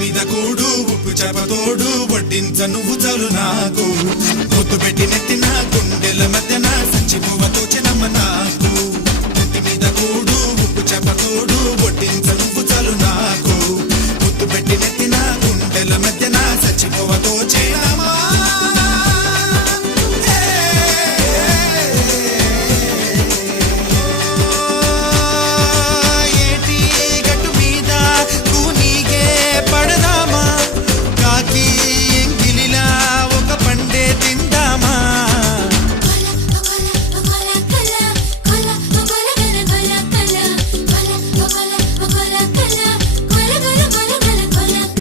మీద కూడు ఉప్పు చేపతోడు వడ్డించ నువ్వు చాలు నాకు ముద్దు పెట్టి నెత్తిన గుండెల మధ్యన సంచి పువ్వతో చిన్నమ్మ నాకు ఇంటి మీద కూడు ఉప్పు చేపతోడు వడ్డించ నువ్వు